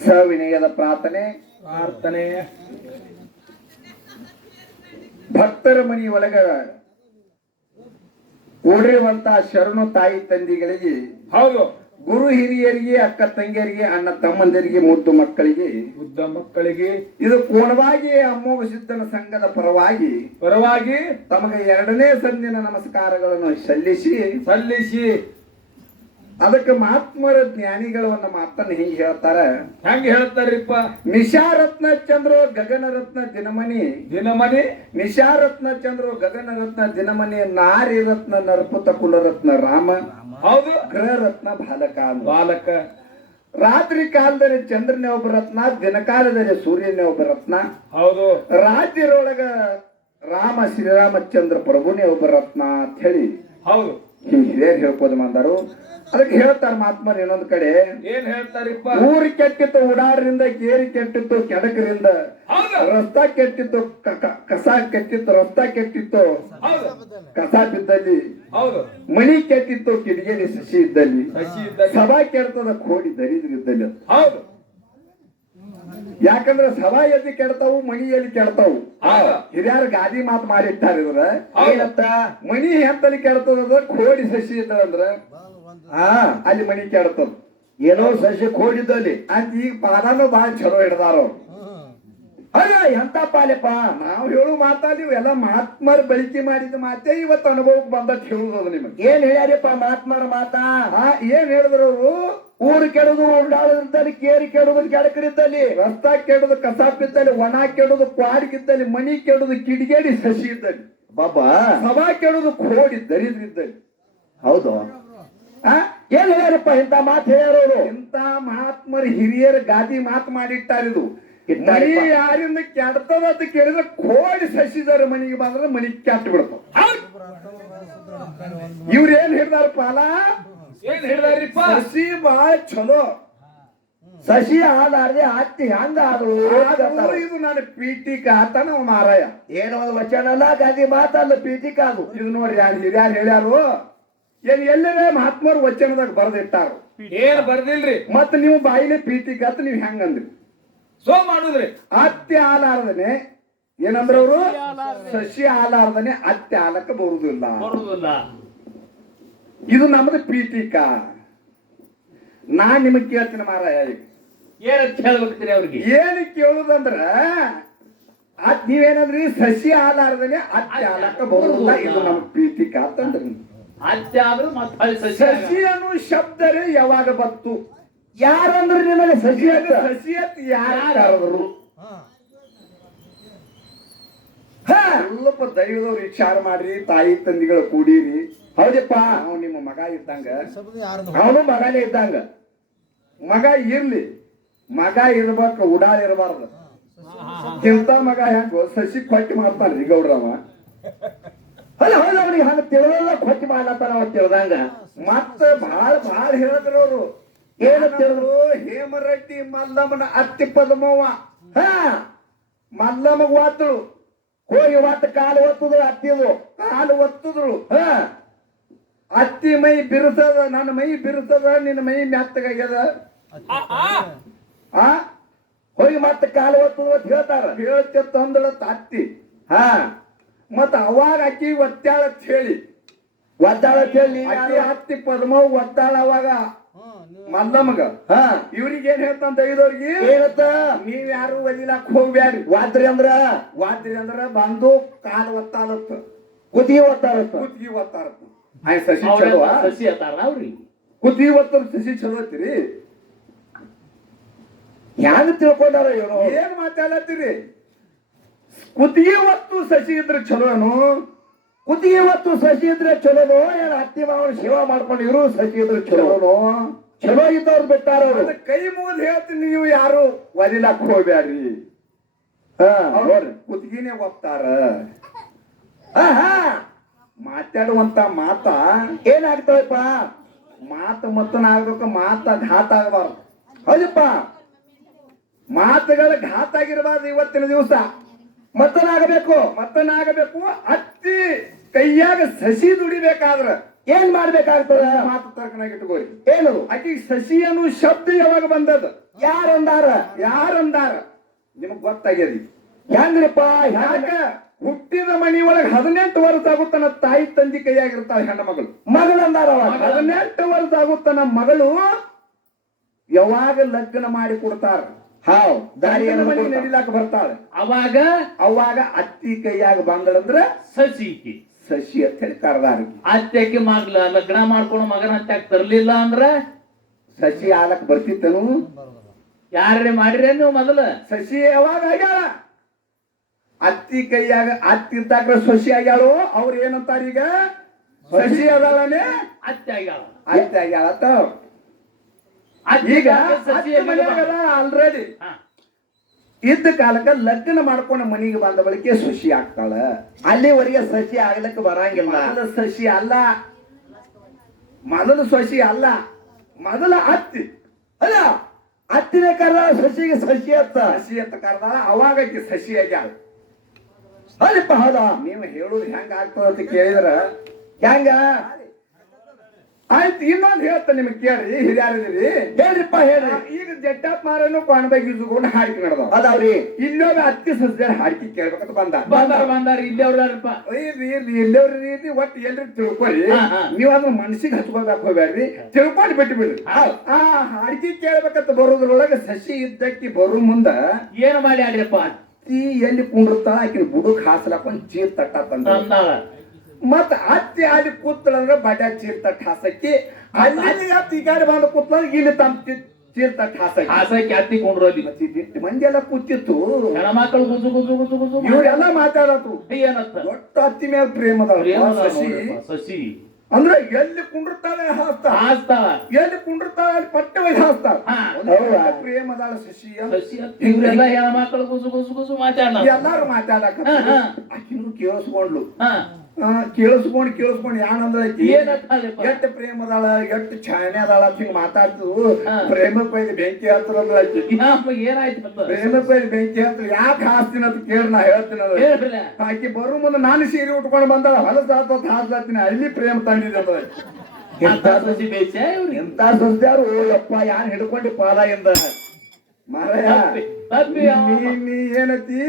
ಸವಿನಯದ ಪ್ರಾರ್ಥನೆ ಪ್ರಾರ್ಥನೆ. ಭಕ್ತರ ಮನಿ ಒಳಗ ಕೂಡಿರುವಂತ ಶರಣು ತಾಯಿ ತಂದಿಗಳಿಗೆ ಹೌದು. ಗುರು ಹಿರಿಯರಿಗೆ ಅಕ್ಕ ತಂಗಿಯರಿಗೆ ಅಣ್ಣ ತಮ್ಮಂದಿರಿಗೆ ಮುದ್ದು ಮಕ್ಕಳಿಗೆ ಮುದ್ದ ಮಕ್ಕಳಿಗೆ ಇದು ಕೋಣವಾಗಿ ಅಮ್ಮೋಗ ಸಿದ್ಧನ ಸಂಘದ ಪರವಾಗಿ ಪರವಾಗಿ ತಮಗೆ ಎರಡನೇ ಸಂದಿನ ನಮಸ್ಕಾರಗಳನ್ನು ಸಲ್ಲಿಸಿ ಸಲ್ಲಿಸಿ ಅದಕ್ಕೆ ಮಹಾತ್ಮರ ಜ್ಞಾನಿಗಳು ಒಂದು ಮಾತನ್ನು ಹಿಂಗೆ ಹೇಳ್ತಾರ? ಹೆಂಗ್ ಹೇಳ್ತಾರಿಪ್ಪ ನಿಶಾರತ್ನ ಚಂದ್ರ ಗಗನರತ್ನ ದಿನಮಣಿ. ದಿನಮನಿ ನಿಶಾರತ್ನ ಚಂದ್ರ ಗಗನರತ್ನ ದಿನಮಣಿ ನಾರಿ ರತ್ನ ನರಪುತ ಕುಲರತ್ನ ರಾಮ. ಹೌದು. ಗ್ರಹರತ್ನ ಬಾಲಕ ಅಂದ್ರು. ಬಾಲಕ. ರಾತ್ರಿ ಕಾಲದಲ್ಲಿ ಚಂದ್ರನೇ ಒಬ್ಬ ರತ್ನ ದಿನಕಾಲದಲ್ಲಿ ಸೂರ್ಯನೇ ಒಬ್ಬ ರತ್ನ. ಹೌದು. ರಾಜ್ಯರೊಳಗ ರಾಮ ಶ್ರೀರಾಮಚಂದ್ರ ಪ್ರಭುನೇ ಒಬ್ಬ ರತ್ನ ಅಂತ ಹೇಳಿ. ಹೌದು. ಹಿರಿಯರು ಹೇಳ್ಕೋದು ಬಂದರು ಅದಕ್ಕೆ ಹೇಳ್ತಾರ ಮಹಾತ್ಮರು ಇನ್ನೊಂದ್ ಕಡೆ. ಏನ್ ಹೇಳ್ತಾರಿಪ್ಪ? ಊರಿ ಕೆಟ್ಟಿತ್ತು ಉಡಾರರಿಂದ ಗೇರಿ ಕೆಟ್ಟಿತ್ತು ಕೆಡಕರಿಂದ ರಸ್ತಾ ಕೆಟ್ಟಿತ್ತು ಕಸ ಕೆಟ್ಟಿತ್ತು ರಸ್ತಾ ಕೆಟ್ಟಿತ್ತು. ಕಸ ಬಿದ್ದಲ್ಲಿ. ಹೌದು. ಮಣಿ ಕೆಟ್ಟಿತ್ತು ಕಿಡಿಗೇರಿ ಸಸಿ ಇದ್ದಲ್ಲಿ. ಸಸಿ ಇದ್ದಲ್ಲಿ. ಸಭಾ ಕೆಡ್ತದ ಕೋಡಿ ದರಿದ್ರಿದ್ದಲ್ಲಿ. ಹೌದು. ಯಾಕಂದ್ರೆ ಸಭಾ ಎಲ್ಲಿ ಕೆಡ್ತಾವು. ಮಣಿ ಎಲ್ಲಿ ಕೆಡ್ತಾವು. ಹಿರಿಯರ ಗಾದಿ ಮಾತು ಮಾಡಿಟ್ಟಾರ ಇದ್ರ. ಏನಂತ ಮಣಿ ಎಂತಲ್ಲಿ ಕೆಡ್ತದ ಕೋಡಿ ಸಸಿ ಇದ್ರ ಹಾ ಅಲ್ಲಿ ಮಣಿ ಕೆಡ್ತದ. ಏನೋ ಸಸಿ ಕೋಡಿದ್ದಲ್ಲಿ. ಅಂತ ಈಗ ಪಾದಾನು ಬಾಳ ಚಲೋ ಹಿಡ್ದಾರ ಅವ್ರು. ಅಲ್ಲ ಎಂತ ಪಾಲೆಪ್ಪ? ನಾವು ಹೇಳು ಮಾತಾಡಿ ಎಲ್ಲ ಮಹಾತ್ಮರು ಬಳಕೆ ಮಾಡಿದ ಮಾತೇ ಇವತ್ತು ಅನುಭವಕ್ಕೆ ಬಂದಕ್ಕೆ ಹೇಳುದು ನಿಮಗೆ. ಏನ್ ಹೇಳ್ಯಾರಪ್ಪ ಮಹಾತ್ಮರ ಮಾತಾ? ಹಾ ಏನ್ ಹೇಳಿದ್ರು ಅವರು? ಊರು ಕೆಡದು ಉಂಡಾಳದಲ್ಲಿ ಕೇರಿ ಕೆಡುದು ಕೆಡಕರಿದ್ದಲ್ಲಿ ರಸ್ತ ಕೆಡದು ಕಸ ಬಿದ್ದಲ್ಲಿ ಒಣ ಕೆಡದು ಕ್ವಾಡ್ಗಿದ್ದಲ್ಲಿ ಮನಿ ಕೆಡುದು ಕಿಡಿಗೇಡಿ ಸಸಿ ಇದ್ದಲ್ಲಿ. ಬಾಬಾ. ಸಭಾ ಕೆಡುದು ಕೋಡಿ ದರಿದ್ರಿದ್ದಲ್ಲಿ ಹೌದು. ಆ ಏನ್ ಹೇಳ್ಯಾರಪ್ಪ ಇಂತ ಮಾತು ಹೇಳೋರು ಇಂತ ಮಹಾತ್ಮರ ಹಿರಿಯರ ಗಾದಿ ಮಾತು ಮಾಡಿಟ್ಟಾರಿದು. ಯಾರಿಂದ ಕೆಡ್ತದ ಅಂತ ಕೇಳಿದ್ರೆ ಕೋಡಿ ಸಸಿದವ್ರ ಮನಿಗೆ ಬಂದ್ರೆ ಮನಿ ಕೆಟ್ಟ ಬಿಡ್ತ. ಇವ್ರ ಏನ್ ಹಿಡ್ದಾರ ಪಾಲ ಏನ್ ಹೇಳ್ತಾರಿಪ್ಪ ಸಸಿ ಬಾಳ ಚಲೋ ಸಸಿ ಆದಾರ್ದೆ ಹತ್ತಿ ಹಂಗ ಆದ್ರು ಇದು ನಾನು ಪಿಟಿ ಕಾತನ ನಾವು ಮಾರಾಯ. ಏನೋ ಒಂದು ವಚನ ಅಲ್ಲ ಗಾದಿ ಮಾತಲ್ಲ ಪಿಟಿ ಅದು ಇದು ನೋಡ್ರಿ ಯಾರು ಹಿರಿಯಾರು ಹೇಳ್ಯಾರು? ಏನ್ ಎಲ್ಲೇ ಮಹಾತ್ಮರು ವಚನದಾಗ ಬರ್ದಿಟ್ಟಾರು. ಏನ್ ಬರ್ದಿಲ್ರಿ? ಮತ್ತ ನೀವು ಬಾಯಿಲೆ ಪ್ರೀತಿ ಅಂತ ನೀವು ಹೆಂಗಂದ್ರಿ ಸೋ ಮಾಡುದ್ರಿ ಅತ್ತೆ ಆಲಾರ್ದನೆ ಏನಂದ್ರ ಅವರು? ಸಸಿ ಆಲಾರ್ದನೆ ಅತ್ತೆ ಆಲಕ್ಕ ಬರುದಿಲ್ಲ ಬರುದಿಲ್ಲ ಇದು ನಮ್ದು ಪೀಠಿಕ ನಾ ನಿಮಗ್ ಕೇಳ್ತೀನಿ ಮಾರಾಯ. ಏನಂತ ಹೇಳ್ಬೇಕ್ರಿ ಅವ್ರಿಗೆ? ಏನು ಕೇಳುದಂದ್ರ ಅದ್ ನೀವೇನಂದ್ರಿ? ಸಸಿ ಆಲಾರ್ದನೆ ಅತ್ತೆ ಆಲಕ್ಕ ಬರುವುದಿಲ್ಲ. ಇದು ನಮ್ ಪೀಠಿಕ ಅಂತಂದ್ರಿ. ಅತ್ತೆ ಆದ್ರೂ ಮತ್ತೆ ಸಸಿ ಅನ್ನೋ ಶಬ್ದರೇ ಯಾವಾಗ ಬತ್ತು ಯಾರಂದ್ರ ನಿನಗೆ ಸಸಿ ಅಂತ? ಸಸಿ ಅಂತ ಯಾರು ಸ್ವಲ್ಪ ದೈವದವ್ರು ವಿಚಾರ ಮಾಡ್ರಿ ತಾಯಿ ತಂದಿಗಳು ಕೂಡಿರಿ. ಹೌದಪ್ಪ ನಾವು ನಿಮ್ಮ ಮಗ ಇದ್ದಂಗ. ಅವನು ಮಗನೇ ಇದ್ದಂಗ. ಮಗ ಇರ್ಲಿ. ಮಗ ಇರ್ಬೇಕು ಉಡಾಲ್ ಇರಬಾರ್ದು. ಇಂತ ಮಗ ಹೆಂಗ ಸಸಿ ಕೊಟ್ಟಿ ಮಾಡ್ತಾನ್ರಿ ಗೌಡ್ರವ ಅಲ್ಲ ಹೌದು ಅವನಿಗೆ ಹಂಗ ತಿಳಿದಲ್ಲ ಕೊಟ್ಟಿ ಮಾಡ್ಲತ್ತಾನ ಅವ ತಿಳ್ದಂಗ. ಮತ್ತ ಬಾಳ ಬಾಳ ಹೇಳಿದ್ರು ಅವರು. ಹೇಮರೆಡ್ಡಿ ಮಲ್ಲಮ್ಮನ ಅತ್ತಿ ಪದ್ಮವ್ವ. ಹ. ಮಲ್ಲಮ್ಮಗ ವಾತಳು ಹೋಗಿ ಒಟ್ಟು ಕಾಲು ಒತ್ತದ್ರು ಅತ್ತಿದ್ರು ಕಾಲು ಒತ್ತುದ್ರು. ಹ. ಅತ್ತಿ ಮೈ ಬಿರುಸದ ನನ್ನ ಮೈ ಬಿರುಸದ ನಿನ್ನ ಮೈ ಮೆತ್ತಗಾಗ್ಯದ ಆ ಹೋಗಿ ಮತ್ತೆ ಕಾಲು ಒತ್ತು ಅಂತ ಹೇಳ್ತಾರ. ಹೇಳ್ತೆ ತಂದಳತ್ತ ಅತ್ತಿ. ಹಾ. ಮತ್ತ ಅವಾಗ ಅಕ್ಕಿ ಒತ್ತಾಳ ಅಂತ ಹೇಳಿ ಒದ್ದಾಳ ಹೇಳಿ ಅತ್ತಿ ಅತ್ತಿ ಪದ್ಮವ್ ಒತ್ತಾಳ ಅವಾಗ. ಮಲ್ಲಮ್ಮಗ. ಹಾ. ಇವ್ರಿಗೆ ಏನ್ ಹೇಳ್ತಾನ ತೆಗೆದವ್ರಿಗೆ? ಏನತ್ತ ನೀವ್ ಯಾರು ಒಲಿಲಾಕ್ ಹೋಗ್ಬ್ಯಾಡ್ರಿ. ವಾದ್ರಿ ಅಂದ್ರ? ವಾದ್ರಿ ಅಂದ್ರ ಬಂದು ಕಾಲ್ ಒತ್ತಾಲತ್ತ ಕುತ್ತಿಗೆ ಒತ್ತಾರತ್ತ ಕುತ್ತಿಗೆ ಒತ್ತಾರತ್ತ ಹಾಯ್ ಸಸಿ ಚಲೋ ಸಸಿ ಅತ್ತಾರ ಅವ್ರಿ? ಕುತ್ತಿಗೆ ಒತ್ತದ ಸಸಿ ಚಲೋ ಐತಿರಿ ಹ್ಯಾಂಗ ತಿಳ್ಕೊಂಡಾರ ಇವರು? ಏನ್ ಮಾತಾಡತ್ತೀರಿ? ಕುತ್ತಿಗೆ ಒತ್ತು ಸಸಿ ಇದ್ರೆ ಚಲೋನು? ಕುತ್ತಿಗೆ ಒತ್ತು ಸಸಿ ಇದ್ರೆ ಚಲೋನು? ಏನ್ ಹತ್ತಿ ಮಾವನ ಸೇವಾ ಮಾಡ್ಕೊಂಡಿದ್ರು ಸಸಿ ಇದ್ರೆ ಚಲೋ ಚಲೋನು? ಚಲೋ ಇದ್ದವ್ರು ಬಿಟ್ಟಾರ ಅವ್ರು. ಕೈ ಮುಗಿದು ಹೇಳ್ತೀನಿ ನೀವು ಯಾರು? ಒಲಿಲಾಕ್ ಹೋಗ್ಬ್ಯಾಡ್ರಿ. ಹಾ ನೋಡ್ರಿ. ಕುತ್ತಿಗೆನೆ ಒತ್ತಾರ ಆಹಾ ಮಾತಾಡುವಂತ ಮಾತ ಏನಾಗ್ತಾವಪ್ಪ ಮಾತು ಮತ್ತನ ಆಗ್ಬೇಕು ಮಾತ ಘಾತ ಆಗಬಾರ್ದು. ಹೌದಪ್ಪ? ಮಾತುಗಳ ಘಾತ ಆಗಿರಬಾರ್ದು ಇವತ್ತಿನ ದಿವಸ. ಮತ್ತನಾಗಬೇಕು ಮತ್ತನಾಗಬೇಕು ಅತ್ತಿ ಕೈಯಾಗ ಸಸಿ ದುಡಿಬೇಕಾದ್ರ ಏನ್ ಮಾಡ್ಬೇಕಾಗ್ತದ? ಮಾತು ತರ್ಕನಾಗ ಇಟ್ಕೋರಿ ಏನು? ಆಕಿ ಅನ್ನೋ ಶಬ್ದ ಯಾವಾಗ ಬಂದದ ಯಾರಂದಾರ? ಯಾರಂದಾರ? ನಿಮಗ್ ಗೊತ್ತಾಗ್ಯದಿ. ಹೆಂಗ್ರಿಪ್ಪ? ಯಾಕ? ಹುಟ್ಟಿದ ಮನಿ ಒಳಗ ಹದಿನೆಂಟು ವರ್ಷ ಆಗುತ್ತನ ತಾಯಿ ತಂದಿ ಕೈಯಾಗಿರ್ತಾಳೆ ಹೆಣ್ಣ ಮಗಳು. ಮಗಳಂದಾರ ಅವಾಗ? ಹದಿನೆಂಟು ವರ್ಷ ಆಗುತ್ತನ ಮಗಳು ಯಾವಾಗ ಲಗ್ನ ಮಾಡಿ ಕೊಡ್ತಾರ ಹಾವ್ ದಾರಿ ಮನೆ ನಡಿಲಾಕ ಬರ್ತಾಳೆ? ಅವಾಗ? ಅವಾಗ ಅತ್ತಿ ಕೈಯಾಗ ಬಂದಳಂದ್ರ ಸಸಿ. ಸಸಿ ಅಂತ ಹೇಳಿ ಕರ್ದಾರ ಅತ್ತೆಕ್ಕೆ ಮಗ್ಲ ಲಗ್ನ ಮಾಡ್ಕೊಂಡು ಮಗನ ಹತ್ತಾಗ ತರ್ಲಿಲ್ಲ ಅಂದ್ರ? ಸಸಿ ಆಲಕ್ ಬರ್ತಿತ್ತನು? ಯಾರೇ ಮಾಡಿರೇ ನೀವು ಮೊದಲ? ಸಸಿ ಯಾವಾಗ ಆಗ್ಯಾಳ? ಅತ್ತಿ ಕೈಯಾಗ ಅತ್ತಿ ಇದ್ದಾಗ ಸಸಿ ಆಗ್ಯಾಳು ಅವ್ರ ಏನಂತಾರ ಈಗ? ಸಸಿ ಅದಾಳನೆ? ಅತ್ತೆ ಆಗ್ಯಾಳ. ಅತ್ತೆ ಆಗ್ಯಾಳ ಈಗ ಆಲ್ರೆಡಿ. ಇದ್ದ ಕಾಲಕ್ಕ ಲಗ್ನ ಮಾಡ್ಕೊಂಡು ಮನೆಗೆ ಬಂದ ಬಳಿಕೆ ಸಸಿ ಆಗ್ತಾಳ ಅಲ್ಲಿವರೆಗೆ ಸಸಿ ಆಗ್ಲಿಕ್ಕೆ ಬರಂಗಿಲ್ಲ. ಮೊದಲ ಸಸಿ ಅಲ್ಲ. ಮೊದಲು ಸಸಿ ಅಲ್ಲ. ಮೊದಲ ಅತ್ತಿ ಅಲ್ಲ ಹತ್ತಿನ ಕರ್ದ ಸಸಿಗೆ ಸಸಿ ಅತ್ತ ಸಸಿ ಅಂತ ಕರ್ದ ಅವಾಗ ಆಕಿ ಸಸಿ ಆಗ್ಯಾಳ. ಅಲ್ಲಿಪ್ಪ ಹೌದಾ? ನೀವು ಹೇಳುದು ಹೆಂಗ ಆಗ್ತದ ಅಂತ ಕೇಳಿದ್ರ. ಹೆಂಗ? ಆಯ್ತು ಇನ್ನೊಂದು ಹೇಳ್ತ ನಿಮ್ಗೆ ಕೇಳಿ ಹಿರಿಯರಿದ್ದೀರಿ. ಹೇಳ್ರಿಪ್ಪ ಹೇಳಿ. ಈಗ ಜಟ್ಟಪ್ಪ ಮಾರನು ಕಾಣಬೇಕು ಇಸ್ಕೊಂಡು ಹಾಡಿಕೆ ನಡೆದ ಅದಾವ್ರಿ. ಇಲ್ಲೊಬ್ಬ ಅತ್ತಿ ಸಸ್ಯಾರ ಹಾಕಿ ಕೇಳ್ಬೇಕಂತ ಬಂದ. ಬಂದಾರ ಬಂದಾರ ಇಲ್ಲಿ ಅವ್ರಪ್ಪ ಇರ್ಲಿ ಇರ್ಲಿ ಎಲ್ಲವ್ರಿ ಇರ್ಲಿ ಒಟ್ಟು ಎಲ್ರಿ ತಿಳ್ಕೊಳ್ಳಿ. ನೀವು ಅದನ್ನ ಮನ್ಸಿಗೆ ಹಚ್ಕೊಳಕ್ ಹೋಗ್ಬೇಡ್ರಿ ತಿಳ್ಕೊಂಡು ಬಿಟ್ಟು ಬಿಡ್ರಿ. ಆ ಹಾಡ್ಕಿ ಕೇಳ್ಬೇಕಂತ ಬರೋದ್ರೊಳಗೆ ಸಸಿ ಇದ್ದಕ್ಕಿ ಬರೋ ಮುಂದ ಏನ್ ಮಾಡಿ ಆಡ್ರಪ್ಪ ಅತ್ತಿ ಎಲ್ಲಿ ಕುಂಡಿರ್ತಾಳ ಆಕಿನ ಬುಡಕ್ ಒಂದು ಚೀರ್ ತಟ್ಟ ತಂದ. ಮತ್ತ ಅತ್ತಿ ಅಲ್ಲಿ ಕೂತ್ಳಂದ್ರ ಬಡ್ಯ ಚೀರ್ತ ಹಾಸಕ್ಕಿ ಅಲ್ಲಿ ಅತ್ತಿ ಗಾಡಿ ಬಂದು ಕೂತ್ಳ ಇಲ್ಲಿ ತಮ್ಮ ಚೀರ್ತ ಚೀರ್ ತಟ್ಟ ಅತ್ತಿ ಕೊಂಡ್ರು ಅಲ್ಲಿ. ಮತ್ತೆ ಮಂದಿ ಎಲ್ಲ ಕೂತಿತ್ತು. ಹೆಣ್ಮಕ್ಳು ಗುಜು ಗುಜು ಗುಜು ಗುಜು ಇವರೆಲ್ಲ ಮಾತಾಡತ್ರು ಏನತ್ತ ದೊಡ್ಡ ಅತ್ತಿ ಮೇಲೆ ಪ್ರೇಮದ ಶಶಿ ಸಸಿ. ಸಸಿ. ಅಂದ್ರೆ ಎಲ್ಲಿ ಕುಂಡಿರ್ತಾಳೆ ಹಾಸ್ತಾಳ ಹಾಸ್ತಾಳ. ಎಲ್ಲಿ ಕುಂಡಿರ್ತಾಳೆ ಅಲ್ಲಿ ಪಟ್ಟೆ ಒಯ್ದು ಹಾಸ್ತಾಳ? ಪ್ರೇಮದಾಳ ಶಶಿ ಇವರೆಲ್ಲ ಹೆಣ್ಮಕ್ಳು ಗುಜು ಗುಜು ಗುಜು ಮಾತಾಡ ಎಲ್ಲಾರು ಮಾತಾಡಕ ಅಕ್ಕಿನೂ ಕೇಳಿಸ್ಕೊಂಡ್ಲು ಕೇಳಿಸ್ಕೊಂಡ್ ಕೇಳಿಸ್ಕೊಂಡು ಯಾನಂದ್ರ ಪ್ರೇಮ ಅದಾಳ ಎಷ್ಟ್ ಪ್ರೇಮದಾಳ ಎಷ್ಟ್ ಛಾಯನೆ ಅದಾಳ ಅಂತ ಹಿಂಗ್ ಮಾತಾಡ್ತು ಪ್ರೇಮ ಪ್ರೇಮಕ್ಕೆ ಒಯ್ದು ಬೆಂಕಿ ಹತ್ರ ಏನಾಯ್ತು ಪ್ರೇಮಕ್ಕೆ ಒಯ್ದು ಬೆಂಕಿ ಹತ್ರ ಯಾಕೆ ಹಾಸ್ತೀನಿ ಅಂತ ಕೇಳಿ ನಾ ಹೇಳ್ತೀನಿ ಅದು. ಆಕಿ ಬರೋ ಮುಂದೆ ನಾನು ಸೀರೆ ಉಟ್ಕೊಂಡು ಬಂದಾಳ ಹೊಲಸ ಆತ ಹಾಸ್ಲಾತೀನಿ ಅಲ್ಲಿ ಪ್ರೇಮ ತಂದಿದೆ ಅಂತ. ಸಸಿ ಬೇಚ ಎಂತ ಸಸ್ಯಾರು ಯಪ್ಪ ಯಾರು ಹಿಡ್ಕೊಂಡಿ ಪಾದ ಎಂದ. ಮಾರಾಯ ನೀ ಏನತಿ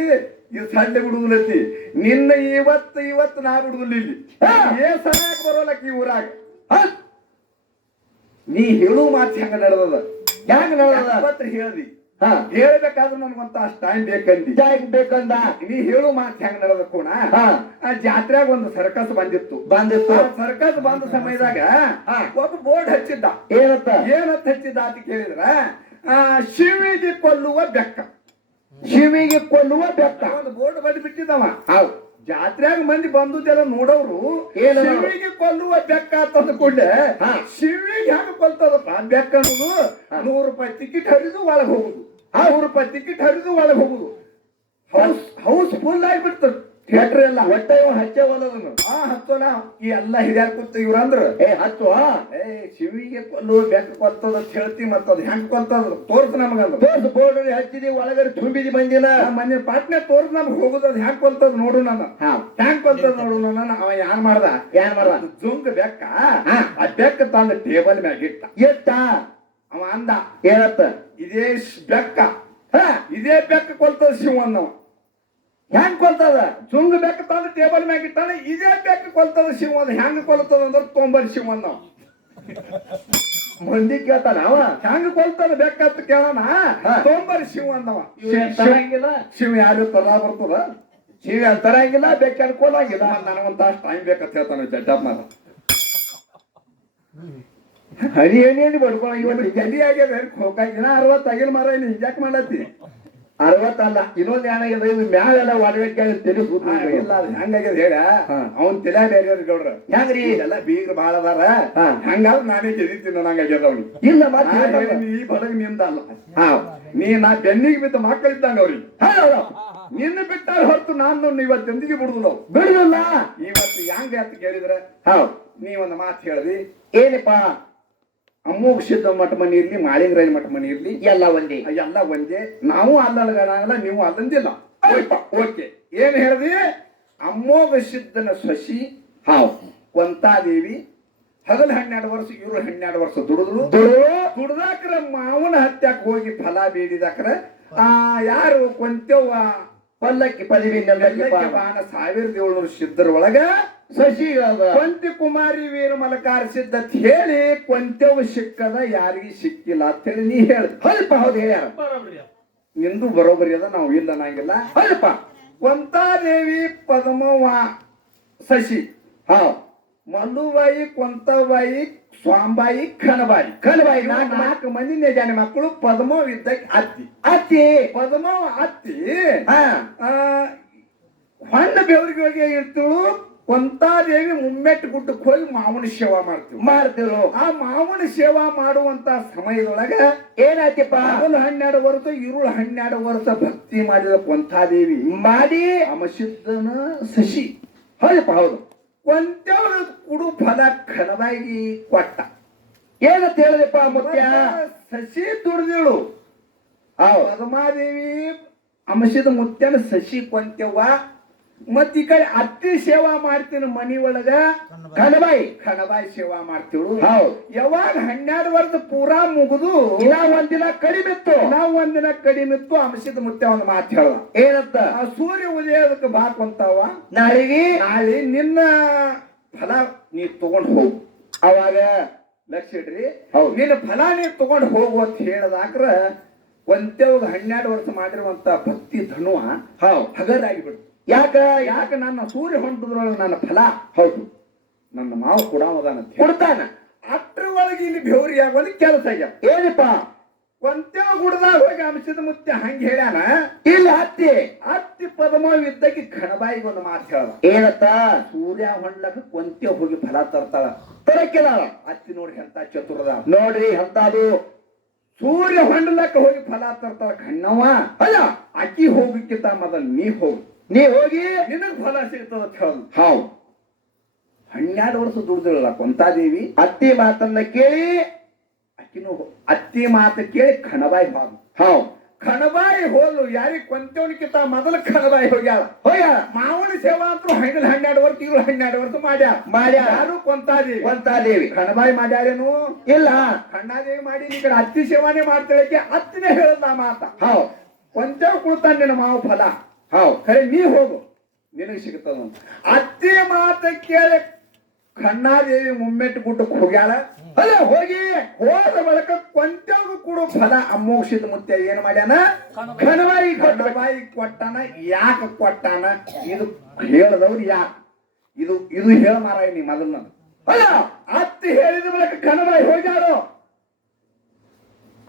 ಇದು ಸಣ್ಣ ಬಿಡುದಿಲ್ಲತಿ ನಿನ್ನ ಇವತ್ತು ಇವತ್ತು ನಾ ಬಿಡುವುದಿಲ್ಲ ಇಲ್ಲಿ. ಏ ಸಮಯ ಬರೋಲಕ್ಕ ಈ ಊರಾಗ? ನೀ ಹೇಳು ಮಾತು ಹೆಂಗ ನಡೆದದ? ಹೆಂಗ್ ನಡೆದದ? ಇವತ್ತು ಹೇಳ್ದಿ? ಹಾ. ಹೇಳ್ಬೇಕಾದ್ರೆ ನನ್ಗೊಂತ ಅಷ್ಟು ಟೈಮ್ ಬೇಕಂದಿ. ಟೈಮ್ ಬೇಕಂದ? ನೀ ಹೇಳು ಮಾತು ಹೆಂಗ ನಡೆದ ಕೋಣ? ಹಾ. ಆ ಜಾತ್ರೆಗ ಒಂದು ಸರ್ಕಸ್ ಬಂದಿತ್ತು. ಬಂದಿತ್ತು. ಸರ್ಕಸ್ ಬಂದ ಸಮಯದಾಗ. ಒಬ್ಬ ಬೋರ್ಡ್ ಹಚ್ಚಿದ್ದ. ಏನತ್ತ? ಏನಂತ ಹಚ್ಚಿದ್ದ ಅಂತ ಕೇಳಿದ್ರ? ಆ ಶಿವಿಗೆ ಕೊಲ್ಲುವ ಬೆಕ್ಕ. ಶಿವಿಗೆ ಕೊಲ್ಲುವ ಬೆಕ್ಕ ಒಂದು ಬೋರ್ಡ್ ಬಂದು ಬಿಟ್ಟಿದ್ದವ ಹೌದು. ಜಾತ್ರೆಯಾಗ ಮಂದಿ ಬಂದುದೆಲ್ಲ ನೋಡೋರು ಏನು? ಶಿವಿಗೆ ಕೊಲ್ಲುವ ಬೆಕ್ಕ ಅಂತಂದ ಕೂಡಲೇ. ಶಿವಿಗೆ ಹೆಂಗ ಕೊಲ್ತದಪ್ಪ? ಬೆಕ್ಕ ಅನ್ನೋದು ನೂರು ರೂಪಾಯಿ ಟಿಕೆಟ್ ಹರಿದು ಒಳಗೆ ಹೋಗುದು. ಆ ನೂರು ರೂಪಾಯಿ ಟಿಕೆಟ್ ಹರಿದು ಒಳಗೆ ಹೋಗುದು. ಹೌಸ್ ಹೌಸ್ ಫುಲ್ ಆಗಿಬಿಡ್ತದ ಥಿಯೇಟರ್ ಎಲ್ಲ ಹೊಟ್ಟೆ ಇವ ಹಚ್ಚವಲ್ಲದನ್ನು ಆ ಹತ್ತೋನ ಈ ಎಲ್ಲ ಹಿರಿಯಾರ ಕೂತ ಇವ್ರಂದ್ರ ಏ ಹಚ್ಚು ಏ ಶಿವಿಗೆ ಕೊಲ್ಲು ಬೆಕ್ಕ ಕೊಲ್ತದ ಅಂತ ಹೇಳ್ತಿ ಮತ್ತದ ಹೆಂಗ್ ಕೊಲ್ತದ ತೋರ್ಸ ನಮಗಂದ್ರ ತೋರ್ಸ್ ಬೋರ್ಡ್ ಹಚ್ಚಿದಿ ಒಳಗಡೆ ತುಂಬಿದಿ ಬಂದಿನ ಮನೆ ಪಾಟ್ನೆ ತೋರ್ಸ್ ನಮ್ಗೆ ಹೋಗುದ ಅದ್ ಹೆಂಗ್ ಕೊಲ್ತದ ನೋಡು ನನ್ನ. ಹಾ. ಹ್ಯಾಂಗ್ ಕೊಲ್ತದ ನೋಡು ನನ್ನ ಅವ ಯಾನ್ ಮಾಡ್ದ? ಯಾನ್ ಮಾಡ್ದ? ಜುಂಗ್ ಬೆಕ್ಕ. ಆ ಬೆಕ್ಕ ತಂದ ಟೇಬಲ್ ಮ್ಯಾಗ ಇಟ್ಟ. ಎಟ್ಟ ಅವ ಅಂದ ಏನತ್ತ? ಇದೇ ಬೆಕ್ಕ. ಹಾ. ಇದೇ ಬೆಕ್ಕ ಕೊಲ್ತದ ಶಿವಣ್ಣವ ಹೆಂಗ್ ಕೊಲ್ತದ? ಚುಂಗ್ ಬೆಕ್ಕ ತಂದ ಟೇಬಲ್ ಮ್ಯಾಗ ಇಟ್ಟಾನೆ ಇದೇ ಬೆಕ್ಕ ಕೊಲ್ತದ ಶಿವನ್ ಹೆಂಗ್ ಕೊಲ್ತದ ಅಂದ್ರೆ ತೊಂಬರ್ ನಾವು ಮಂದಿ ಕೇಳ್ತಾನ ಅವ ಹೆಂಗ್ ಕೊಲ್ತಾನ ಬೆಕ್ಕ ಅಂತ ಕೇಳೋಣ ತೊಂಬರ್ ಶಿವನ್ ಅವ. ತರಂಗಿಲ್ಲ? ಶಿವ ಯಾರು ತಲ ಬರ್ತದ? ಶಿವ ಅಂತರಂಗಿಲ್ಲ ಬೆಕ್ಕ ಅನ್ಕೊಳಂಗಿಲ್ಲ ನನಗೊಂತ ಟೈಮ್ ಬೇಕಂತ ಹೇಳ್ತಾನೆ ಜಡ್ಡಪ್ಪ ಹರಿ ಏನೇನು ಬಡ್ಕೊಳ ಇವತ್ತು ಜಲ್ದಿ ಆಗ್ಯದ ಹೋಗಾಗಿನ ಅರವತ್ತಾಗಿನ ಮರ ನೀ ಹಿಂಗ್ಯಾಕ್ ಮಾಡತ್ತಿ. ಅರವತ್ತಲ್ಲ ಇನ್ನೊಂದ್ ಏನಾಗಿದೆ ಇದು ಮ್ಯಾಲೆಲ್ಲ ಒಡವೆಕ್ಕೆ ತಲೆ ಸೂತ್ ಇಲ್ಲ ಅದು ಹೆಂಗಾಗ್ಯದ ಹೇಳ. ಅವನ್ ತಲೆ ಬೇರೆ ಗೌಡ್ರ ಹೆಂಗ್ರಿ? ಎಲ್ಲ ಬೀಗ್ರ ಬಾಳ ಅದಾರ. ಹಂಗಾದ್ರೆ ನಾನೇ ಗೆದಿತೀನಿ ನಂಗಾಗ್ಯದ ಅವ್ನಿಗೆ. ಇಲ್ಲ ಮತ್ತೆ ಈ ಬಡಗ್ನಿಂದ ಅಲ್ಲ. ಹಾ. ನೀ ನಾ ಬೆನ್ನಿಗೆ ಬಿದ್ದ ಮಕ್ಕಳಿದ್ದಂಗ ಅವ್ರಿಗೆ. ನಿನ್ನ ಬಿಟ್ಟಾರ ಹೊರತು ನಾನು ಇವತ್ತೆಂದಿಗೆ ಬಿಡುದಿಲ್ಲ ನಾವು ಬಿಡುದಿಲ್ಲ. ಇವತ್ತು ಹೆಂಗ ಅಂತ ಕೇಳಿದ್ರೆ ಹೌದು. ನೀ ಒಂದು ಮಾತು ಹೇಳಿದಿ. ಏನಪ್ಪ? ಅಮ್ಮೋಗ ಸಿದ್ಧ ಮಠ ಮನೆ ಇರಲಿ ಮಾಳಿಂಗರಾಯ ಮಠ ಮನೆ ಇರ್ಲಿ ಎಲ್ಲ ಒಂದೇ. ಎಲ್ಲ ಒಂದೇ. ನಾವು ಅಲ್ಲಲ್ಗಲ್ಲ ನೀವು ಅಲ್ಲಂದಿಲ್ಲ. ಓಕೆ. ಏನ್ ಹೇಳ್ದಿ? ಅಮ್ಮೋಗ ಸಿದ್ಧನ ಶಶಿ ಹಾವು. ಕೊಂತಾದೇವಿ ಹಗಲ್ ಹನ್ನೆರಡು ವರ್ಷ ಇವರು ಹನ್ನೆರಡು ವರ್ಷ ದುಡಿದ್ರು. ದುಡು ದುಡ್ದಾಕ್ರ ಮಾವನ ಹತ್ಯಾಕ್ ಹೋಗಿ ಫಲ ಬೇಡಿದಾಕ್ರ. ಆ ಯಾರು ಕೊಂತೆವ್ವ ಪಲ್ಲಕ್ಕಿ ಪದವಿ ಬಾಣ ಸಾವಿರದ ಏಳ್ನೂರು ಸಿದ್ಧರ ಒಳಗ ಶಶಿ ಕೊಂತಿ ಕುಮಾರಿ ವೀರ ಮಲಕಾರ ಸಿದ್ಧ ಹೇಳಿ ಕೊಂತೆವ್ ಸಿಕ್ಕದ ಯಾರಿಗೂ ಸಿಕ್ಕಿಲ್ಲ ಅಂತ ಹೇಳಿ ನೀ ಹೇಳ. ಅಲ್ಪ ಹೌದು ಹೇಳ್ಯಾರ. ನಿಂದು ಬರೋಬರಿ ಅದ ನಾವು ಇಲ್ಲ ಅನ್ನಂಗಿಲ್ಲ. ಹಲ್ಪ. ಕೊಂತಾದೇವಿ ಪದ್ಮವ ಶಶಿ ಹಾ. ಮಲ್ಲುಬಾಯಿ ಕೊಂತಬಾಯಿ ಸ್ವಾಂಬಾಯಿ ಖನಬಾಯಿ ಖನಬಾಯಿ ನಾಲ್ಕು ನಾಲ್ಕು ಮಂದಿ. ನೆಜಾನೆ ಮಕ್ಕಳು ಪದ್ಮವ್ ಇದ್ದಕ್ಕೆ ಅತ್ತಿ. ಅತ್ತಿ. ಪದ್ಮವ್ ಅತ್ತಿ. ಹಾ. ಆ, ಹೊಣ್ಣ ಬೆವರಿಗೆ ಹೋಗಿ ಇರ್ತಳು. ಕೊಂತಾದೇವಿ ಮುಮ್ಮೆಟ್ಟು ಗುಡ್ಡಕ್ಕೆ ಹೋಗಿ ಮಾವನ ಸೇವಾ ಮಾಡ್ತೀವಿ. ಮಾಡ್ತಿರು ಆ ಮಾವನ ಸೇವಾ ಮಾಡುವಂತ ಸಮಯದೊಳಗ ಏನಾಯ್ತಪ್ಪ? ಹಗಲು ಹನ್ನೆರಡು ವರ್ಷ ಇರುಳು ಹನ್ನೆರಡು ವರ್ಷ ಭಕ್ತಿ ಮಾಡಿದ ಕೊಂತಾದೇವಿ ಮಾಡಿ? ಅಮಸಿದ್ದನ ಶಶಿ ಹೌದಪ್ಪ ಹೌದು. ಕೊಂತೇವಳ ಕುಡು ಫಲ ಖನವಾಗಿ ಕೊಟ್ಟ. ಏನಂತ ಹೇಳಿದಪ್ಪ ಮುಖ್ಯ? ಶಶಿ ದುಡ್ದಿಳು ಪದ್ಮಾದೇವಿ ಅಂಶದ ಮುತ್ಯನ ಶಶಿ ಕೊಂತೆವ್ವ. ಮತ್ ಈ ಕಡೆ ಅತ್ತಿ ಸೇವಾ ಮಾಡ್ತೀನಿ ಮನಿ ಒಳಗ ಕಣಬಾಯಿ ಕಣಬಾಯಿ ಸೇವಾ ಮಾಡ್ತೀವಿ ಹೌದು. ಯಾವಾಗ ಹನ್ನೆರಡು ವರ್ಷ ಪೂರಾ ಮುಗಿದು ಇನ್ನ ಒಂದಿನ ಕಡಿಮಿತ್ತು ನಾವ್ ಒಂದಿನ ಕಡಿಮೆ ಇತ್ತು. ಅಂಶದ ಮುತ್ತೆ ಒಂದು ಮಾತು ಹೇಳ. ಏನಂತ? ಆ ಸೂರ್ಯ ಉದಯದಕ್ಕೆ ಬಾ ಕೊಂತಾವ ನಾಳೆಗೆ? ನಾಳೆ ನಿನ್ನ ಫಲ ನೀ ತಗೊಂಡ್ ಹೋಗು. ಅವಾಗ? ಲಕ್ಷ ಇಡ್ರಿ. ನಿನ್ನ ಫಲ ನೀ ತಗೊಂಡ್ ಹೋಗು ಅಂತ ಹೇಳದಾಕ್ರ ಒಂದೇ ಹನ್ನೆರಡು ವರ್ಷ ಮಾಡಿರುವಂತ ಭಕ್ತಿ ಧನುವ ಹಗರಾಗಿ ಬಿಡು ಯಾಕ ಯಾಕ ನನ್ನ ಸೂರ್ಯ ಹೊಂಟದ್ರೊಳಗೆ ನನ್ನ ಫಲ? ಹೌದು. ನನ್ನ ಮಾವು ಕೂಡ. ಕೊಡ್ತಾನ. ಅಷ್ಟ್ರ ಒಳಗೆ ಇಲ್ಲಿ ಬೆವರಿ ಆಗೋದು ಕೆಲಸ ಆಗ್ಯಾವ ಏನಪ್ಪ? ಒಂದೇ ಗುಡ್ದಾಗ ಹೋಗಿ ಅಂಶದ ಮುತ್ಯ ಹಂಗೆ ಹೇಳ್ಯಾನ? ಇಲ್ಲಿ ಹತ್ತಿ. ಅತ್ತಿ ಪದಮ ಇದ್ದಕ್ಕೆ ಖಣಬಾಯಿಗೆ ಒಂದು ಮಾತು ಹೇಳ. ಏನತ್ತ? ಸೂರ್ಯ ಹೊಂಡ್ಲಕ್ಕ ಕೊಂತೆ ಹೋಗಿ ಫಲ ತರ್ತಾಳ. ತರಕ್ಕಿಲ್ಲ ಅತ್ತಿ ನೋಡಿ ಎಂತ ಚತುರದ. ನೋಡ್ರಿ ಅಂತದು ಸೂರ್ಯ ಹೊಂಡ್ಲಕ್ಕ ಹೋಗಿ ಫಲ ತರ್ತಾಳ ಕಣ್ಣವ್ವ. ಅಲ್ಲ. ಅಕ್ಕಿ ಹೋಗಕ್ಕಿಂತ ಮೊದಲು ನೀ ಹೋಗಿ. ನೀ ಹೋಗಿ. ನಿನಗ್ ಫಲ ಸಿಗ್ತದ ಹೇಳುದು ಹೌದು ಹನ್ನೆರಡು ವರ್ಷ ದುಡ್ದಿಳಲ್ಲ ಕೊಂತಾದೇವಿ ಅತ್ತಿ ಮಾತನ್ನ ಕೇಳಿ ಅಕ್ಕಿನೂ ಅತ್ತಿ ಮಾತು ಕೇಳಿ ಖಣಬಾಯಿ ಹೋದ ಹೌದು ಖಣಬಾಯಿ ಹೋದ್ಲು. ಯಾರಿಗ್ ಕೊಂತವನಿಕ್ಕಿಂತ ಮೊದಲು ಖಣಬಾಯಿ ಹೋಗ್ಯಾಳ. ಹೋಗ್ಯಾಳ. ಮಾವನ ಸೇವಾ ಅಂತೂ ಹಣ್ಣು ಹನ್ನೆರಡು ವರ್ಷ ಇವ್ರು ಹನ್ನೆರಡು ವರ್ಷ ಮಾಡ್ಯಾರ ಮಾಡ್ಯಾರ. ಯಾರು ಕೊಂತಾದೇವಿ ಕೊಂತಾದೇವಿ ಖಣಬಾಯಿ ಮಾಡ್ಯಾರೇನು ಇಲ್ಲ. ಖಣ್ಣಾದೇವಿ ಮಾಡಿ ಈ ಕಡೆ ಅತ್ತಿ ಸೇವಾನೇ ಮಾಡ್ತಾಳಕ್ಕೆ ಅತ್ತಿನೇ ಹೇಳಲ್ಲ ಮಾತ. ಹೌದು ಕೊಂತೇವ್ ಕುಳ್ತಾನ ನಿನ್ನ ಮಾವು ಫಲ. ಹೌದು ಕರೆ, ನೀ ಹೋಗು. ನಿನಗೆ ಸಿಗುತ್ತದ ಅತ್ತೆ ಮಾತ ಕೇಳಿ ಕಣ್ಣಾದೇವಿ ಮುಮ್ಮೆಟ್ಟು ಗುಡ್ಡಕ್ಕೆ ಹೋಗ್ಯಾಳ. ಅಲ್ಲ, ಹೋಗಿ, ಹೋದ ಬಳಕ ಕೊಂಚಾಗು ಕೂಡ ಫಲ ಅಮ್ಮೋಕ್ಷಿತ ಮುತ್ತೆ ಏನ್ ಮಾಡ್ಯಾನ? ಕಣವಾಯಿ ಕೊಟ್ಟ ಬಾಯಿ ಕೊಟ್ಟಾನ, ಯಾಕೆ ಕೊಟ್ಟಾನ? ಇದು ಹೇಳದವ್ರು ಯಾ ಇದು ಇದು ಹೇಳ ಮಾರಾಯ ನೀ ಮೊದಲ ಅಲ್ಲ, ಅತ್ತಿ ಹೇಳಿದ ಬಳಿಕ ಕಣಬಾಯಿ ಹೋಗ್ಯಾಳು?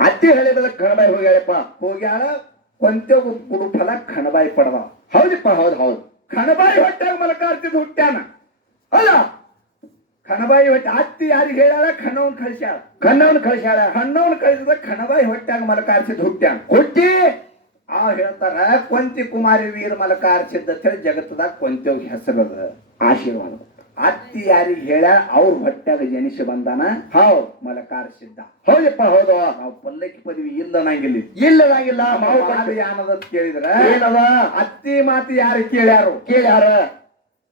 ಅತ್ತಿ ಹೇಳಿದ ಕಣಬಾಯಿ ಹೋಗ್ಯಾಳಪ್ಪ. ಹೋಗ್ಯಾಳ ಕೊಂತೆಗೂ ಕುಡು ಫಲ ಖಣಬಾಯಿ ಪಡೆದ ಹೌದಪ್ಪ, ಹೌದು ಹೌದು. ಖಣಬಾಯಿ ಹೊಟ್ಟಾಗ ಮಲಕಾರ್ತಿದ್ ಹುಟ್ಟ್ಯಾನ. ಅಲ್ಲ, ಖಣಬಾಯಿ ಹೊಟ್ಟೆ ಅತ್ತಿ ಯಾರಿಗೆ ಹೇಳ್ಯಾಳ? ಖಣ್ಣವನ್ ಕಳಿಸ್ಯಾಳ. ಕಣ್ಣವನ್ ಕಳಿಸ್ಯಾಳ. ಖಣ್ಣವನ್ ಕಳಿಸಿದ ಖಣಬಾಯಿ ಹೊಟ್ಟ್ಯಾಗ ಮಲಕಾರ್ಸಿದ್ ಹುಟ್ಟ್ಯಾನ. ಹುಟ್ಟಿ, ಆ ಹೇಳ್ತಾರ ಕೊಂತಿ ಕುಮಾರಿ ವೀರ ಮಲಕಾರ್ಸಿದ್ದ ಜಗತ್ತದಾಗ ಕೊಂತೆವ್ ಹೆಸರದ ಆಶೀರ್ವಾದ. ಅತ್ತಿ ಯಾರಿಗೆ ಹೇಳ ಅವ್ರ ಹೊಟ್ಟ್ಯಾಗ ಜನಿಸಿ ಬಂದಾನ ಹೌದು ಮಲಕಾರ್ಸಿದ್ದ. ಹೌದಪ್ಪ ಹೌದು ನಾವು ಪಲ್ಲಕ್ಕಿ ಪದವಿ ಇಲ್ಲ ನಂಗಿಲ್ಲ. ಇಲ್ಲದಾಗಿಲ್ಲ ಮಾವು ಮಾವು ಯಾನದ ಕೇಳಿದ್ರ? ಏನದ? ಅತ್ತಿ ಮಾತು ಯಾರು ಕೇಳ್ಯಾರು? ಕೇಳ್ಯಾರ.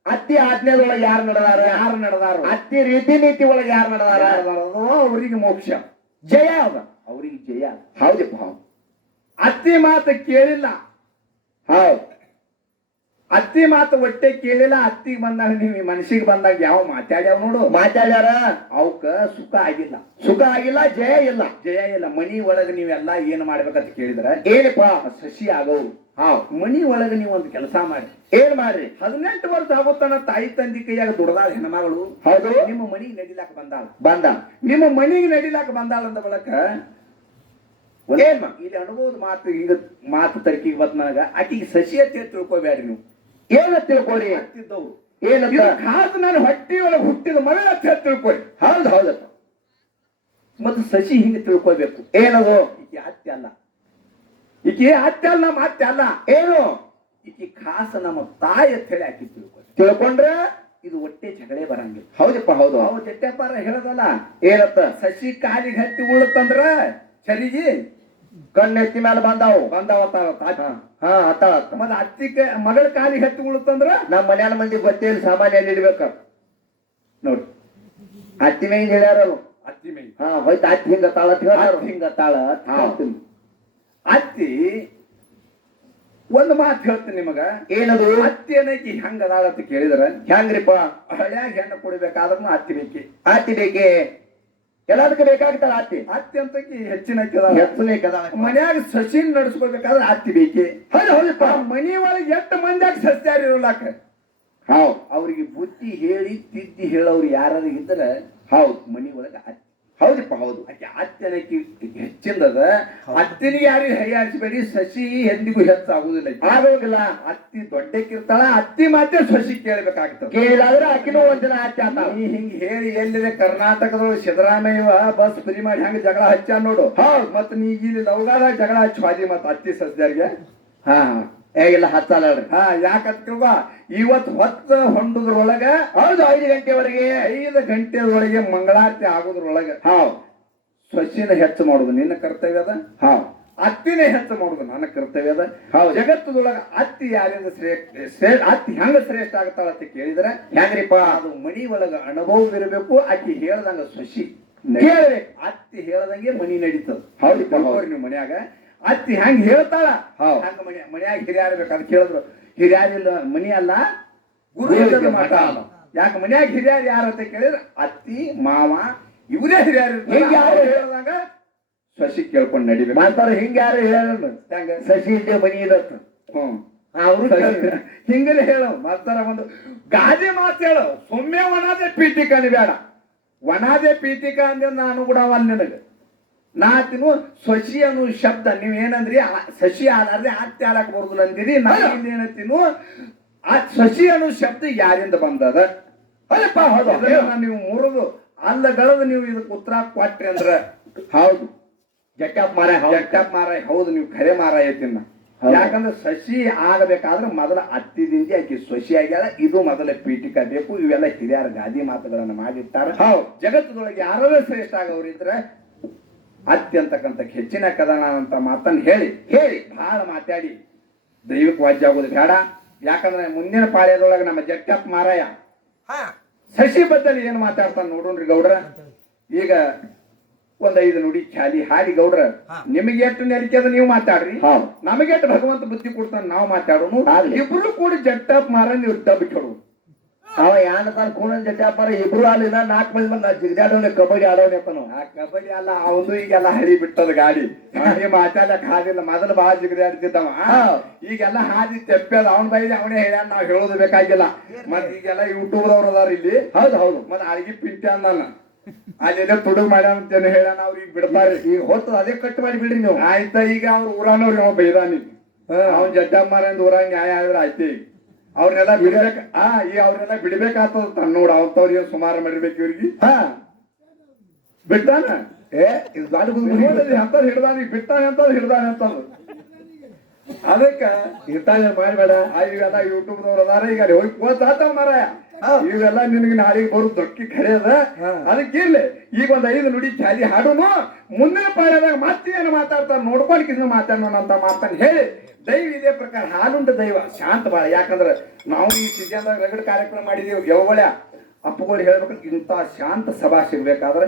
ಅತ್ತಿ ಆಜ್ಞೆದೊಳಗೆ ಯಾರು ನಡೆದಾರ? ಯಾರು ನಡೆದಾರು? ಅತ್ತಿ ರೀತಿ ನೀತಿ ಒಳಗೆ ಯಾರು ನಡೆದಾರ? ಅವರಿಗೆ ಮೋಕ್ಷ. ಜಯ ಅದ. ಅವ್ರಿಗೆ ಜಯ. ಹೌದಪ್ಪ ಹೌದು. ಅತ್ತಿ ಮಾತು ಕೇಳಿಲ್ಲ. ಹೌದು ಅತ್ತಿ ಮಾತು ಹೊಟ್ಟೆ ಕೇಳಿಲ್ಲ ಅತ್ತಿಗೆ ಬಂದಾಗ ನೀವು ಮನಸ್ಸಿಗೆ ಬಂದಾಗ ಯಾವ ಮಾತಾಡ್ಯಾವ ನೋಡು. ಮಾತಾಡ್ಯಾರ? ಅವಕ್ಕ ಸುಖ ಆಗಿಲ್ಲ. ಸುಖ ಆಗಿಲ್ಲ ಜಯ ಇಲ್ಲ. ಜಯ ಇಲ್ಲ. ಮನಿ ಒಳಗೆ ನೀವೆಲ್ಲ ಏನ್ ಮಾಡ್ಬೇಕಂತ ಕೇಳಿದ್ರ? ಏನಪ್ಪ? ಸಸಿ ಆಗವು. ಹಾ ಮನಿ ಒಳಗೆ ನೀವು ಒಂದು ಕೆಲಸ ಮಾಡಿ ಏನ್ ಮಾಡ್ರಿ? ಹದಿನೆಂಟು ವರ್ಷ ಆಗುತ್ತಾನ ತಾಯಿ ತಂದಿ ಕೈಯಾಗ ದುಡ್ದಾಳ ಹೆಣ್ಮಗಳು. ಹೌದು. ನಿಮ್ಮ ಮನಿಗೆ ನಡಿಲಾಕ ಬಂದಾಳ. ಬಂದ. ನಿಮ್ಮ ಮನಿಗೆ ನಡಿಲಾಕ ಬಂದಾಳ ಅಂದ ಬಳಕ ಇಲ್ಲಿ ಅನುಭವದ ಮಾತು ಹಿಂಗ ಮಾತು ತರ್ಕಿಗೆ ಬತ್ ನನಗ. ಆಕಿಗೆ ಸಸಿ ಅಂತ ತಿಳ್ಕೊಬೇಡ್ರಿ ನೀವು. ಏನ ತಿಳ್ಕೊಳ್ಳಿ? ಏನಂತ? ನಾನು ಖಾಸ್ ನನ್ನ ಹೊಟ್ಟಿ ಒಳಗೆ ಹುಟ್ಟಿದ ಮಗಳ ಅಂತ ತಿಳ್ಕೊರಿ ಹೌದು ಹೌದಪ್ಪ ಮತ್ತು ಸಸಿ ಹಿಂಗೆ ತಿಳ್ಕೊಬೇಕು ಏನದು? ಈಕೆ ಅತ್ತೆ ಅಲ್ಲ. ಈಕೆ ಅತ್ತೆ ಅಲ್ಲ ನಮ್ಮ ಅತ್ತೆ ಅಲ್ಲ. ಏನು? ಈಕೆ ಖಾಸ ನಮ್ಮ ತಾಯಿ ಅಂತ ಹೇಳಿ ಆಕಿ ತಿಳ್ಕೊಳ್ಳಿ ತಿಳ್ಕೊಂಡ್ರೆ? ಇದು ಒಟ್ಟೆ ಜಗಳೇ ಬರಂಗಿಲ್ಲ. ಹೌದಪ್ಪ ಹೌದು. ಅವ್ರ ಜಟ್ಟೆಪಾರ ಹೇಳದಲ್ಲ. ಏನತ್ತ ಸಸಿ ಕಾಲಿಗೆ ಹತ್ತಿ ಉಳುತ್ತಂದ್ರ ಚರಿಗೆ ಕಣ್ಣೆತ್ತಿ ಮೇಲೆ ಬಂದಾವು. ಬಂದಾವ ಹಾ ಅತ್ತ ಅತ್ತ ಮತ್ತ ಅತ್ತಿ ಮಗಳ ಕಾಲಿ ಹೆತ್ತು ಉಳುತ್ತಂದ್ರ ನಮ್ಮ ಮನೆಯಲ್ಲಿ ಮಂದಿ ಗೊತ್ತಿಲ್ಲ ಸಾಮಾನ್ಯ ಇಡ್ಬೇಕ ನೋಡಿ. ಅತ್ತಿ ಮೇಗ್ ಹೇಳ್ಯಾರಲ್ಲ. ಅತ್ತಿ ಮೈ ಹಾ ಹೋಯ್ತು ಅತ್ತಿ ಹಿಂಗ ತಾಳ ಹಿಂಗ ತಾಳ. ಅತ್ತಿ ಒಂದು ಮಾತು ಹೇಳ್ತೀನಿ ನಿಮಗ. ಏನದು? ಅತ್ತಿ ಏನೈತಿ ಹೆಂಗ ಅದಾಳ ಅಂತ ಕೇಳಿದ್ರ. ಹೆಂಗ್ರಿಪ್ಪ? ಹಳ್ಯಾಗ ಹೆಣ್ಣು ಕೊಡ್ಬೇಕಾದ್ರೂ ಅತ್ತಿ ಬೇಕಿ. ಅತ್ತಿ ಬೇಕೆ? ಎಲ್ಲದಕ್ಕೆ ಬೇಕಾಗ್ತಾರ ಅತ್ತಿ ಅತ್ತಿ ಅಂತ ಹೆಚ್ಚಿನ ಅತ್ತಿ ಕದ ಹೆಚ್ಚು ಮನ್ಯಾಗ ಸಸಿನ್ ನಡ್ಸ್ಕೋಬೇಕಾದ್ರೆ ಅತ್ತಿ ಬೇಕಿ. ಹೌದು ಹೌದಪ್ಪ ಮನಿ ಒಳಗೆ ಎಷ್ಟು ಮಂದ್ಯಾಗ ಸಸ್ಯಾರ ಇರೋಲಾಕ ಹೌದ್. ಅವ್ರಿಗೆ ಬುದ್ಧಿ ಹೇಳಿ ತಿದ್ದಿ ಹೇಳೋರು ಯಾರು ಇದ್ರೆ ಹೌದು. ಮನಿ ಒಳಗೆ ಅತ್ತಿ ಹೌದಪ್ಪ ಹೌದು. ಅತ್ತೆನಕಿ ಹೆಚ್ಚಿಂದದ ಯಾರಿ ಹೈ ಹೈಯಾರಿಸಬೇಡಿ ಸಸಿ ಎಂದಿಗೂ ಹೆಚ್ಚಾಗುದಿಲ್ಲ. ಆಗೋದಿಲ್ಲ. ಆಗೋಗಿಲ್ಲ ಅತ್ತಿ ದೊಡ್ಡಕ್ಕಿರ್ತಾಳ ಅತ್ತಿ ಮಾತ್ರ ಸಸಿ ಕೇಳಬೇಕಾಗ್ತದೆ. ಕೇಳಾದ್ರೆ ಅಕ್ಕಿನೂ ಒಂದಿನ ಅತ್ತಿ ಆತ. ನೀ ಹಿಂಗ್ ಹೇಳಿ ಎಲ್ಲಿದೆ ಕರ್ನಾಟಕದೊಳಗೆ ಸಿದ್ದರಾಮಯ್ಯ ಬಸ್ ಫ್ರೀ ಮಾಡಿ ಹಂಗ ಜಗಳ ಹಚ್ಚ ನೋಡು. ಹೌದ್. ಮತ್ ನೀ ಇಲ್ಲಿ ಲವಗಾದ ಜಗಳ ಹಚ್ಚು ಹಾದಿ ಮತ್ ಅತ್ತಿ ಸಸ್ಯರಿಗೆ ಹಾ. ಹಾ ಇಲ್ಲ ಹತ್ತಲ್ಲ ಹೇಳ್ರಿ. ಹಾ ಯಾಕಂತ ಇವತ್ತು ಇವತ್ ಹೊತ್ತ ಹೊಂಡದ್ರೊಳಗ ಹೌದು. ಐದು ಗಂಟೆವರೆಗೆ ಐದು ಗಂಟೆದೊಳಗೆ ಮಂಗಳಾರತಿ ಆಗೋದ್ರೊಳಗೆ ಹಾವ್ ಸಸಿನ ಹೆಚ್ಚು ಮಾಡುದು. ನಿನ್ನ ಕರ್ತವ್ಯ ಅದ? ಹಾವ್ ಅತ್ತಿನೇ ಹೆಚ್ಚು ಮಾಡುದು. ನನ್ನ ಕರ್ತವ್ಯ ಅದ? ಹಾವ್ ಜಗತ್ತದೊಳಗ ಅತ್ತಿ ಯಾರಿಂದ ಶ್ರೇಷ್ಠ ಅತ್ತಿ ಹೆಂಗ ಶ್ರೇಷ್ಠ ಆಗ್ತಾಳ ಅಂತ ಕೇಳಿದ್ರೆ ಹೆಂಗ್ರಿಪ್ಪ? ಅದು ಮಣಿ ಒಳಗ ಅನುಭವವಿರಬೇಕು ಆಕಿ ಹೇಳ್ದಂಗ ಸಸಿ. ಕೇಳ್ಬೇಕು. ಅತ್ತಿ ಹೇಳ್ದಂಗೆ ಮಣಿ ನಡೀತದ. ಹೌದು. ನೀವು ಮನ್ಯಾಗ. ಅತ್ತಿ ಹೆಂಗ್ ಹೇಳ್ತಾಳ. ಹಂಗ ಮನೆ ಮನ್ಯಾಗ ಹಿರಿಯಾರ ಬೇಕು ಅದ್ ಕೇಳಿದ್ರು. ಹಿರಿಯಾರಿಲ್ಲ ಮನಿ ಅಲ್ಲ ಗುರು ಇದೆ, ಮಠ. ಯಾಕೆ ಮನ್ಯಾಗ ಹಿರಿಯಾರು ಯಾರು ಅಂತ ಕೇಳಿದ್ರೆ ಅತ್ತಿ ಮಾವ ಇವರೇ ಹಿರಿಯಾರು ಹೇಳಿದಾಗ ಯಾರು? ಹೇಳ್ದಂಗ ಸಸಿ ಕೇಳ್ಕೊಂಡು ನಡಿಬೇಕು. ಮಾಡ್ತಾರ ಹಿಂಗ ಯಾರು ಹೇಳ ಹೆಂಗ? ಸಸಿ ಇದ್ದೆ ಮನಿ ಇದತ್ತ ಹ್ಮ್. ಅವ್ರು ಹಿಂಗಲೇ ಹೇಳು. ಮಾಡ್ತಾರ ಒಂದು ಗಾದೆ ಮಾತು ಹೇಳು. ಸುಮ್ಮನೆ ಒಣಾದೆ ಪೀಠಿಕ ಬೇಡ ಒಣಾದೆ ಪೀಠಿಕ ಅಂದ್ರೆ ನಾನು ಕೂಡ ಅವನ್ ನಿನಗೆ. ನಾ ತಿನ್ನು ಸಸಿ ಅನ್ನೋ ಶಬ್ದ ನೀವ್ ಏನಂದ್ರಿ? ಆ- ಸಸಿ ಆಲಾರ್ದೆ ಅತ್ತೆ ಆಲಕ್ ಬರುದಿಲ್ಲ ಅಂದಿರಿ ನಾ ಏನಂತೀನು ಆ ಸಸಿ ಅನ್ನೋ ಶಬ್ದ ಯಾರಿಂದ ಬಂದದ? ಅಲ್ಲಪ್ಪ ಹೌದು. ನೀವು ಮುರಿದು ಅಲ್ಲಗಳದು ನೀವು ಇದಕ್ಕೆ ಉತ್ತರ ಕೊಟ್ರಿ ಅಂದ್ರ? ಹೌದು. ಜಟ್ಟಪ್ಪ ಮಾರ ಹೌದು. ಜಟ್ಟಪ್ಪ ಮಾರಾಯ ಹೌದು ನೀವು ಖರೆ ಮಾರಾಯ ತಿನ್ನ. ಹೌದು. ಯಾಕಂದ್ರೆ ಸಸಿ ಆಗಬೇಕಾದ್ರೆ ಮೊದಲ ಅತ್ತಿದಿಂದ ಆಕಿ ಸಸಿ ಆಗ್ಯಾಳ ಇದು ಮೊದಲ ಪೀಠಿಕ ಬೇಕು ಇವೆಲ್ಲ ಹಿರಿಯರ ಗಾದಿ ಮಾತುಗಳನ್ನ ಮಾಡಿಟ್ಟಾರ. ಹೌದು. ಜಗತ್ತದೊಳಗೆ ಯಾರೇ ಶ್ರೇಷ್ಠ ಆಗೋರಿದ್ರೆ ಅತ್ತಿ ಅಂತಕ್ಕಂಥ ಹೆಚ್ಚಿನ ಕದನ ಅಂತ ಮಾತನ್ನ ಹೇಳಿ ಹೇಳಿ ಭಾಳ ಮಾತಾಡಿ. ದೈವಿಕ ವಾಜ್ಯ ಆಗೋದು ಬೇಡ. ಯಾಕಂದ್ರೆ ಮುಂದಿನ ಪಾಳ್ಯದೊಳಗೆ ನಮ್ಮ ಜಟ್ಟಪ್ಪ ಮಾರಾಯ ಸಸಿ ಬದ್ದಲ್ಲಿ ಏನು ಮಾತಾಡ್ತಾನ ನೋಡೋಣ್ರಿ ಗೌಡ್ರ? ಈಗ ಒಂದ್ ಐದು ನುಡಿ ಖ್ಯಾಲಿ ಹಾಡಿ ಗೌಡ್ರ ನಿಮಗೆ ಎಷ್ಟು ನೆರಿಕೆ ಅದ ನೀವು ಮಾತಾಡ್ರಿ. ಹೌದು ನಮಗೆ ಎಷ್ಟು ಭಗವಂತ ಬುದ್ಧಿ ಕೊಡ್ತಾನೆ ನಾವು ಮಾತಾಡೋನು. ಇಬ್ರು ಕೂಡ ಜಟ್ಟಪ್ಪ ಮಾರ ನೀವು ಬಿಟ್ಟು ಕೊಡು ಅವ ಯಾನ ತಾನ ಕೂಣನ್ ಜಟ್ಟಪ್ಪ ಇಬ್ರು ಅಲ್ಲಿಂದ ನಾಲ್ಕು ಮಂದಿ ಬಂದ ಜಿಗ್ದಾಡೋನೆ ಕಬಡ್ಡಿ ಆಡೋಣ ಆ ಕಬಡ್ಡಿ ಅಲ್ಲ ಅವನು ಈಗೆಲ್ಲ ಹಳಿ ಬಿಟ್ಟದ ಗಾಡಿ. ಅವನಿಗೆ ಮಾತಾಡಕ್ ಹಾದಿಲ್ಲ. ಮೊದಲು ಬಹಳ ಜಿಗ್ದಾಡ್ತಿದ್ದವ. ಈಗೆಲ್ಲ ಹಾದಿ ತೆಪ್ಪದ ಅವನ ಬೈಲಿ ಅವನೇ ಹೇಳ್ಯಾನ ನಾವ್ ಹೇಳೋದು ಬೇಕಾಗಿಲ್ಲ. ಮತ್ ಈಗೆಲ್ಲ ಯೂಟ್ಯೂಬ್ ದವ್ರು ಅದಾರ ಇಲ್ಲಿ. ಹೌದು ಹೌದು. ಮತ್ ಅಡಿಗೆ ಪಿಂಟೆ ಅಂದಾನ. ಅಲ್ಲೆಲ್ಲ ತುಡುಗ್ ಮಾಡ್ಯಾನ ಅಂತ ಅವ್ರು ಅವ್ರಿಗೆ ಬಿಡ್ತಾರೆ. ಈಗ ಹೊತ್ತು ಅದೇ ಕಟ್ ಮಾಡಿ ಬಿಡ್ರಿ ನೀವು. ಆಯ್ತಾ ಈಗ ಅವ್ರ ಊರಾನವ್ರಿ ಅವ ಬೈದಾನಿ. ಅವ್ನ್ ಜಡ್ಡ ಮಾರ ಊರಾಗ ನ್ಯಾಯ ಆದ್ರೆ ಆಯ್ತು ಈಗ. ಅವ್ರನ್ನೆಲ್ಲ ಬಿಡ್ಬೇಕ ಆ ಈ ಅವ್ರನ್ನೆಲ್ಲ ಬಿಡ್ಬೇಕಾಗ್ತದ ತನ್ನ ನೋಡ ಅವ್ರವ್ರಿಗೆ ಸುಮಾರು ಮಾಡಿರ್ಬೇಕು ಇವ್ರಿಗೆ. ಹಾ. ಬಿಟ್ಟಾನ ಏ ಇದು ಎಂತದ್ ಹಿಡ್ದಾನ? ಬಿಟ್ಟಾನ ಎಂತದ್ ಹಿಡ್ದಾನ ಅಂತಂದು ಅದಕ್ಕ ಇರ್ತಾನೆ ಮಾಡ್ಬೇಡ ಆ ಇವೆಲ್ಲ ಯೂಟ್ಯೂಬ್ ದವ್ರು ಅದಾರ ಈಗ ಅಲ್ಲಿ ಹೋಗಿ ಕೋತಾತ ಮರ ಹೌದ್. ಇವೆಲ್ಲ ನಿನಗೆ ನಾಳೆಗೆ ಬರೋ ದೊಕ್ಕಿ ಖರೆ ಅದ. ಅದಕ್ಕೆ ಈಗ ಒಂದ್ ಐದು ನುಡಿ ಚಾಲಿ ಹಾಡುನು. ಮುಂದಿನ ಪಾಳ್ಯದಾಗ ಮತ್ತೆ ಏನು ಮಾತಾಡ್ತಾರ ನೋಡ್ಕೊಂಡು ಕಿಸ್ನ ಮಾತಾಡೋಣ ಅಂತ ಮಾತನ್ನ ಹೇಳಿ. ದೈವ ಇದೇ ಪ್ರಕಾರ ಹಾಲುಂಡ ದೈವ. ಶಾಂತ ಬಾಳ. ಯಾಕಂದ್ರೆ ನಾವು ಈ ಸೀಸನ್ದಾಗ ರಗಡ್ ಕಾರ್ಯಕ್ರಮ ಮಾಡಿದೀವಿ. ಗೆವಗೊಳ್ಯ ಅಪ್ಪಗಳು ಹೇಳ್ಬೇಕು ಇಂಥ ಶಾಂತ ಸಭಾ ಸಿಗ್ಬೇಕಾದ್ರೆ